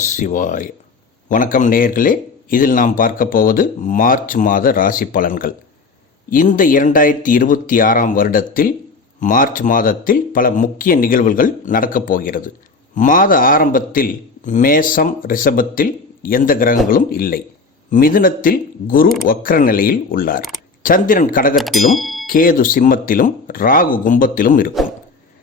சிவாய் வணக்கம் நேர்களே இதில் நாம் பார்க்க போவது மார்ச் மாத ராசி பலன்கள். இந்த இரண்டாயிரத்தி இருபத்தி ஆறாம் வருடத்தில் மார்ச் மாதத்தில் பல முக்கிய நிகழ்வுகள் நடக்கப் போகிறது. மாத ஆரம்பத்தில் மேசம் ரிஷபத்தில் எந்த கிரகங்களும் இல்லை. மிதுனத்தில் குரு வக்ர நிலையில் உள்ளார். சந்திரன் கடகத்திலும் கேது சிம்மத்திலும் ராகு கும்பத்திலும் இருக்கும்.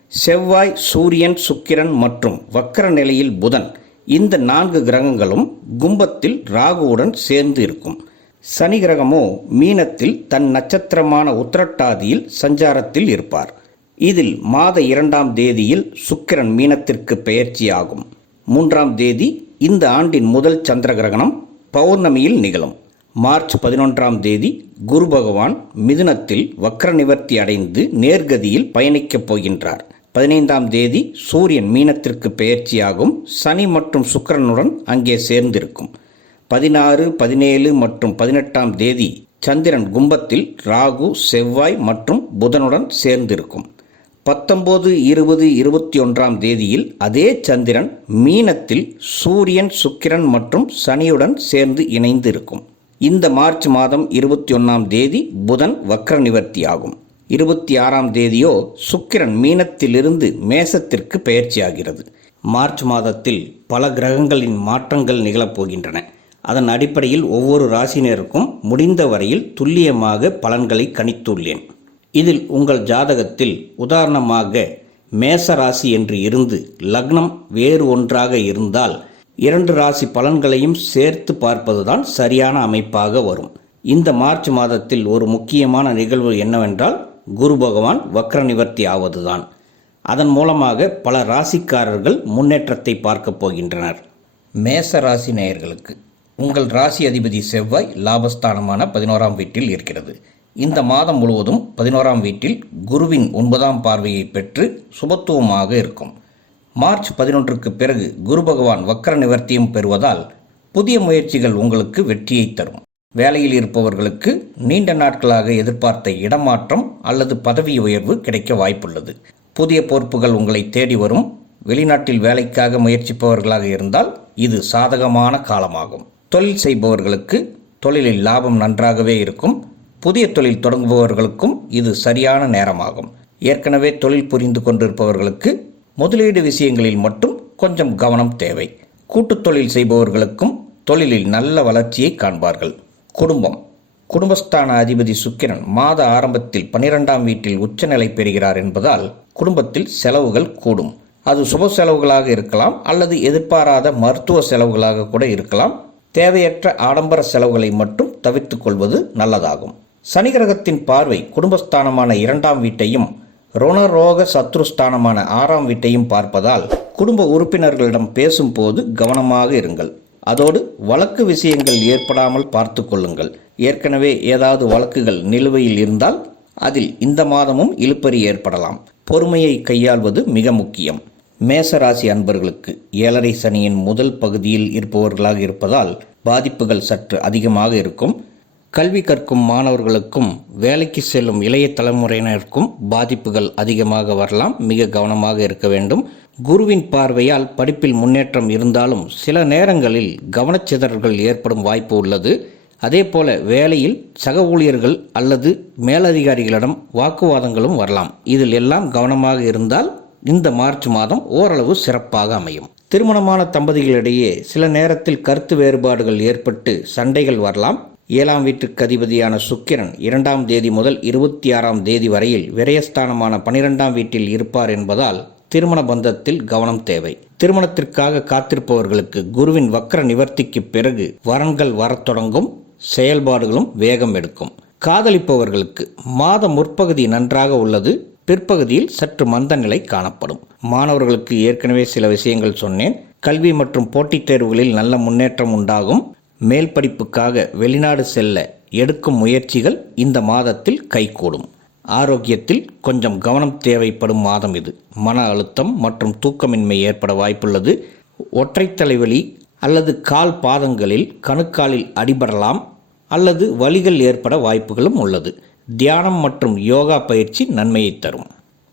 செவ்வாய் சூரியன் சுக்கிரன் மற்றும் வக்கர நிலையில் புதன் இந்த நான்கு கிரகங்களும் கும்பத்தில் ராகுவுடன் சேர்ந்து இருக்கும். சனி கிரகமோ மீனத்தில் தன் நட்சத்திரமான உத்திரட்டாதியில் சஞ்சாரத்தில் இருப்பார். இதில் மாத இரண்டாம் தேதியில் சுக்கிரன் மீனத்திற்கு பெயர்ச்சியாகும். மூன்றாம் தேதி இந்த ஆண்டின் முதல் சந்திர கிரகணம் பௌர்ணமியில் நிகழும். மார்ச் பதினொன்றாம் தேதி குரு பகவான் மிதுனத்தில் வக்ர நிவர்த்தி அடைந்து நேர்கதியில் பயணிக்கப் போகின்றார். பதினைந்தாம் தேதி சூரியன் மீனத்திற்கு பெயர்ச்சியாகும். சனி மற்றும் சுக்கிரனுடன் அங்கே சேர்ந்திருக்கும். பதினாறு பதினேழு மற்றும் பதினெட்டாம் தேதி சந்திரன் கும்பத்தில் ராகு செவ்வாய் மற்றும் புதனுடன் சேர்ந்திருக்கும். பத்தொம்போது இருபது இருபத்தி ஒன்றாம் தேதியில் அதே சந்திரன் மீனத்தில் சூரியன் சுக்கிரன் மற்றும் சனியுடன் சேர்ந்து இணைந்து இருக்கும் இந்த மார்ச் மாதம் இருபத்தி ஒன்றாம் தேதி புதன் வக்ர நிவர்த்தியாகும் ஆகும் இருபத்தி ஆறாம் தேதியோ சுக்கிரன் மீனத்திலிருந்து மேசத்திற்கு பெயர்ச்சியாகிறது. மார்ச் மாதத்தில் பல கிரகங்களின் மாற்றங்கள் நிகழப்போகின்றன. அதன் அடிப்படையில் ஒவ்வொரு ராசினருக்கும் முடிந்த வரையில் துல்லியமாக பலன்களை கணித்துள்ளேன். இதில் உங்கள் ஜாதகத்தில் உதாரணமாக மேச ராசி என்று இருந்து லக்னம் வேறு ஒன்றாக இருந்தால் இரண்டு ராசி பலன்களையும் சேர்த்து பார்ப்பதுதான் சரியான அமைப்பாக வரும். இந்த மார்ச் மாதத்தில் ஒரு முக்கியமான நிகழ்வு என்னவென்றால் குரு பகவான் வக்ர நிவர்த்தி ஆவதுதான். அதன் மூலமாக பல ராசிக்காரர்கள் முன்னேற்றத்தை பார்க்கப் போகின்றனர். மேச ராசி நேயர்களுக்கு உங்கள் ராசி அதிபதி செவ்வாய் லாபஸ்தானமான பதினோராம் வீட்டில் இருக்கிறது. இந்த மாதம் முழுவதும் பதினோராம் வீட்டில் குருவின் ஒன்பதாம் பார்வையை பெற்று சுபத்துவமாக இருக்கும். மார்ச் பதினொன்றுக்கு பிறகு குரு பகவான் வக்கர நிவர்த்தியும் பெறுவதால் புதிய முயற்சிகள் உங்களுக்கு வெற்றியை தரும். வேலையில் இருப்பவர்களுக்கு நீண்ட நாட்களாக எதிர்பார்த்த இடமாற்றம் அல்லது பதவி உயர்வு கிடைக்க வாய்ப்புள்ளது. புதிய பொறுப்புகள் உங்களை தேடி வரும். வெளிநாட்டில் வேலைக்காக முயற்சிப்பவர்களாக இருந்தால் இது சாதகமான காலமாகும். தொழில் செய்பவர்களுக்கு தொழிலில் லாபம் நன்றாகவே இருக்கும். புதிய தொழில் தொடங்குபவர்களுக்கும் இது சரியான நேரமாகும். ஏற்கனவே தொழில் புரிந்து கொண்டிருப்பவர்களுக்கு முதலீடு விஷயங்களில் மட்டும் கொஞ்சம் கவனம் தேவை. கூட்டுத் தொழில் செய்பவர்களுக்கும் தொழிலில் நல்ல வளர்ச்சியை காண்பார்கள். குடும்பம். குடும்பஸ்தான அதிபதி சுக்கிரன் மாத ஆரம்பத்தில் பனிரெண்டாம் வீட்டில் உச்சநிலை பெறுகிறார் என்பதால் குடும்பத்தில் செலவுகள் கூடும். அது சுப செலவுகளாக இருக்கலாம் அல்லது எதிர்பாராத மருத்துவ செலவுகளாக கூட இருக்கலாம். தேவையற்ற ஆடம்பர செலவுகளை மட்டும் தவிர்த்து கொள்வது நல்லதாகும். சனி கிரகத்தின் பார்வை குடும்பஸ்தானமான இரண்டாம் வீட்டையும் ருணரோக சத்ருஸ்தானமான ஆறாம் வீட்டையும் பார்ப்பதால் குடும்ப உறுப்பினர்களிடம் பேசும்போது கவனமாக இருங்கள். அதோடு வழக்கு விஷயங்கள் ஏற்படாமல் பார்த்து கொள்ளுங்கள். ஏற்கனவே ஏதாவது வழக்குகள் நிலுவையில் இருந்தால் அதில் இந்த மாதமும் இழுப்பறி ஏற்படலாம். பொறுமையை கையாள்வது மிக முக்கியம். மேசராசி அன்பர்களுக்கு ஏழரை சனியின் முதல் பகுதியில் இருப்பவர்களாக இருப்பதால் பாதிப்புகள் சற்று அதிகமாக இருக்கும். கல்வி கற்கும் மாணவர்களுக்கும் வேலைக்கு செல்லும் இளைய தலைமுறையினருக்கும் பாதிப்புகள் அதிகமாக வரலாம் மிக கவனமாக இருக்க வேண்டும். குருவின் பார்வையால் படிப்பில் முன்னேற்றம் இருந்தாலும் சில நேரங்களில் கவனச்சிதறல்கள் ஏற்படும் வாய்ப்பு உள்ளது. அதே போல வேலையில் சக ஊழியர்கள் அல்லது மேலதிகாரிகளிடம் வாக்குவாதங்களும் வரலாம். இதில் எல்லாம் கவனமாக இருந்தால் இந்த மார்ச் மாதம் ஓரளவு சிறப்பாக அமையும். திருமணமான தம்பதிகளிடையே சில நேரத்தில் கருத்து வேறுபாடுகள் ஏற்பட்டு சண்டைகள் வரலாம். ஏழாம் வீட்டுக்கு அதிபதியான சுக்கிரன் இரண்டாம் தேதி முதல் இருபத்தி ஆறாம் தேதி வரையில் விரயஸ்தானமான பனிரெண்டாம் வீட்டில் இருப்பார் என்பதால் திருமண பந்தத்தில் கவனம் தேவை. திருமணத்திற்காக காத்திருப்பவர்களுக்கு குருவின் வக்கர நிவர்த்திக்கு பிறகு வரன்கள் வரத் தொடங்கும் செயல்பாடுகளும் வேகம் எடுக்கும். காதலிப்பவர்களுக்கு மாத முற்பகுதி நன்றாக உள்ளது பிற்பகுதியில் சற்று மந்த நிலை காணப்படும். மாணவர்களுக்கு ஏற்கனவே சில விஷயங்கள் சொன்னேன். கல்வி மற்றும் போட்டித் தேர்வுகளில் நல்ல முன்னேற்றம் உண்டாகும். மேல் படிப்புக்காக வெளிநாடு செல்ல எடுக்கும் முயற்சிகள் இந்த மாதத்தில் கைகூடும். ஆரோக்கியத்தில் கொஞ்சம் கவனம் தேவைப்படும் மாதம் இது. மன அழுத்தம் மற்றும் தூக்கமின்மை ஏற்பட வாய்ப்புள்ளது. ஒற்றை தலைவலி அல்லது கால் பாதங்களில் கணுக்காலில் அடிபடலாம் அல்லது வலிகள் ஏற்பட வாய்ப்புகளும் உள்ளது. தியானம் மற்றும் யோகா பயிற்சி நன்மையை தரும்.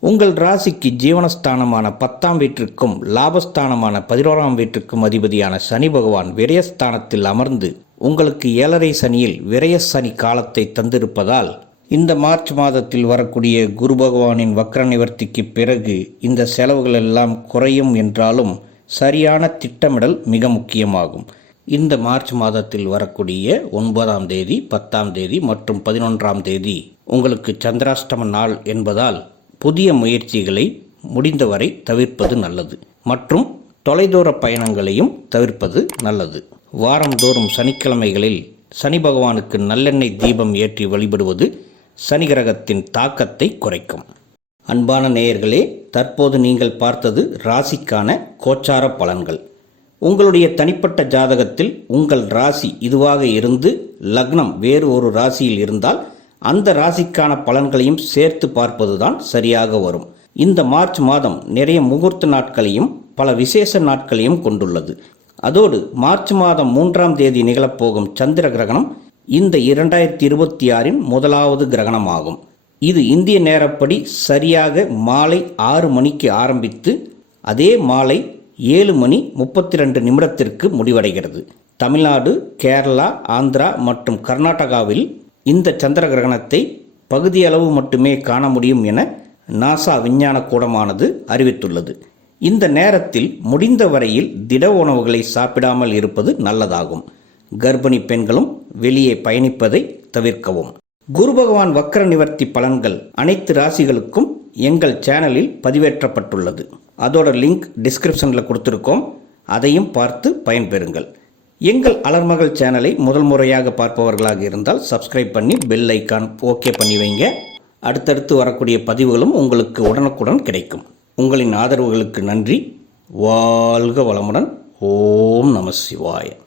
உங்கள் ராசிக்கு ஜீவனஸ்தானமான பத்தாம் வீட்டிற்கும் லாபஸ்தானமான பதினோராம் வீட்டிற்கும் அதிபதியான சனி பகவான் விரயஸ்தானத்தில் அமர்ந்து உங்களுக்கு ஏழரை சனியில் விரய சனி காலத்தை தந்திருப்பதால் இந்த மார்ச் மாதத்தில் வரக்கூடிய குரு பகவானின் வக்ர நிவர்த்திக்கு பிறகு இந்த செலவுகள் எல்லாம் குறையும் என்றாலும் சரியான திட்டமிடல் மிக முக்கியமாகும். இந்த மார்ச் மாதத்தில் வரக்கூடிய ஒன்பதாம் தேதி பத்தாம் தேதி மற்றும் பதினொன்றாம் தேதி உங்களுக்கு சந்திராஷ்டம நாள் என்பதால் புதிய முயற்சிகளை முடிந்தவரை தவிர்ப்பது நல்லது மற்றும் தொலைதூர பயணங்களையும் தவிர்ப்பது நல்லது. வாரந்தோறும் சனிக்கிழமைகளில் சனி பகவானுக்கு நல்லெண்ணெய் தீபம் ஏற்றி வழிபடுவது சனி கிரகத்தின் தாக்கத்தை குறைக்கும். அன்பான நேயர்களே தற்போது நீங்கள் பார்த்தது ராசிக்கான கோச்சார பலன்கள். உங்களுடைய தனிப்பட்ட ஜாதகத்தில் உங்கள் ராசி இதுவாக இருந்து லக்னம் வேறு ஒரு ராசியில் இருந்தால் அந்த ராசிக்கான பலன்களையும் சேர்த்து பார்ப்பதுதான் சரியாக வரும். இந்த மார்ச் மாதம் நிறைய முகூர்த்த நாட்களையும் பல விசேஷ நாட்களையும் கொண்டுள்ளது. அதோடு மார்ச் மாதம் மூன்றாம் தேதி நிகழப்போகும் சந்திர கிரகணம் இந்த இரண்டாயிரத்தி இருபத்தி ஆறின் முதலாவது கிரகணமாகும். இது இந்திய நேரப்படி சரியாக மாலை ஆறு மணிக்கு ஆரம்பித்து அதே மாலை ஏழு மணி முப்பத்தி ரெண்டு நிமிடத்திற்கு முடிவடைகிறது. தமிழ்நாடு கேரளா ஆந்திரா மற்றும் கர்நாடகாவில் இந்த சந்திர கிரகணத்தை பகுதியளவு மட்டுமே காண முடியும் என நாசா விஞ்ஞான கூடமானது அறிவித்துள்ளது. இந்த நேரத்தில் முடிந்த வரையில் திட உணவுகளை சாப்பிடாமல் இருப்பது நல்லதாகும். கர்ப்பிணி பெண்களும் வெளியே பயணிப்பதை தவிர்க்கவும். குரு பகவான் வக்கர நிவர்த்தி பலன்கள் அனைத்து ராசிகளுக்கும் எங்கள் சேனலில் பதிவேற்றப்பட்டுள்ளது. அதோட லிங்க் டிஸ்கிரிப்ஷனில் கொடுத்துருக்கோம். அதையும் பார்த்து பயன்பெறுங்கள். எங்கள் அலர்மகள் சேனலை முதல் முறையாக பார்ப்பவர்களாக இருந்தால் சப்ஸ்கிரைப் பண்ணி பெல் ஐக்கான் ஓகே பண்ணி வைங்க. அடுத்தடுத்து வரக்கூடிய பதிவுகளும் உங்களுக்கு உடனுக்குடன் கிடைக்கும். உங்களின் ஆதரவுகளுக்கு நன்றி. வாழ்க வளமுடன். ஓம் நம சிவாயம்